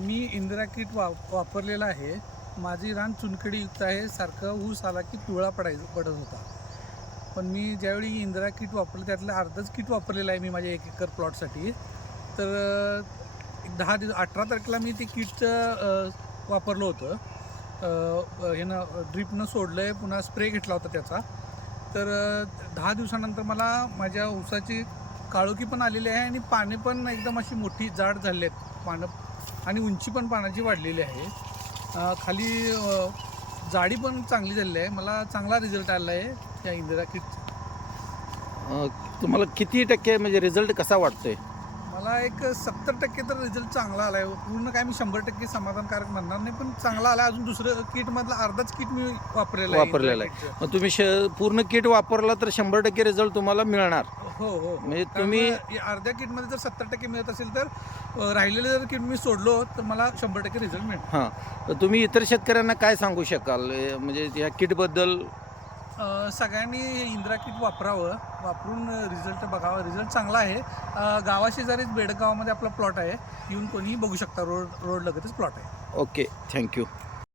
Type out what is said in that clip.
मी Indira kit वापरलेलं आहे. माझी रान चुनखडीयुक्त आहे. सारखं ऊस आला की पिवळा पडत होता. पण मी ज्यावेळी इंदिरा किट वापरलं त्यातलं अर्धच किट वापरलेलं आहे मी माझ्या 1 एकर प्लॉटसाठी. तर 18 तारखेला मी ते किटचं वापरलं होतं. ड्रिपनं सोडलं आहे, पुन्हा स्प्रे घेतला होता त्याचा. तर 10 दिवसानंतर मला माझ्या ऊसाची काळोखी पण आलेली आहे आणि पाने पण एकदम अशी मोठी जाड झाली आहेत पानं, आणि उंची पण पानाची वाढलेली आहे. खाली जाडी पण चांगली झालेली आहे. मला चांगला रिझल्ट आला आहे त्या इंदिरा किट. तुम्हाला किती टक्के म्हणजे रिझल्ट कसा वाटतोय? मला एक 70% तर रिझल्ट चांगला आला आहे. पूर्ण काय मी 100% समाधानकारक म्हणणार नाही, पण चांगला आला. अजून दुसरं किटमधलं अर्धाच किट मी वापरलेलं आहे. मग तुम्ही पूर्ण किट वापरला तर 100% रिझल्ट तुम्हाला मिळणार. हो हो. म्हणजे तुम्ही अर्ध्या किटमध्ये जर 70% मिळत असेल तर राहिलेले जर किट मी सोडलो तर मला 100% रिझल्ट मिळेल. हां, तर तुम्ही इतर शेतकऱ्यांना काय सांगू शकाल म्हणजे या किटबद्दल? सगळ्यांनी हे इंदिरा किट वापरून रिझल्ट बघावा. रिझल्ट चांगला आहे. गावाशेजारीच बेडगावामध्ये आपला प्लॉट आहे. येऊन कोणीही बघू शकता. रोड लगतच प्लॉट आहे. Okay, thank you.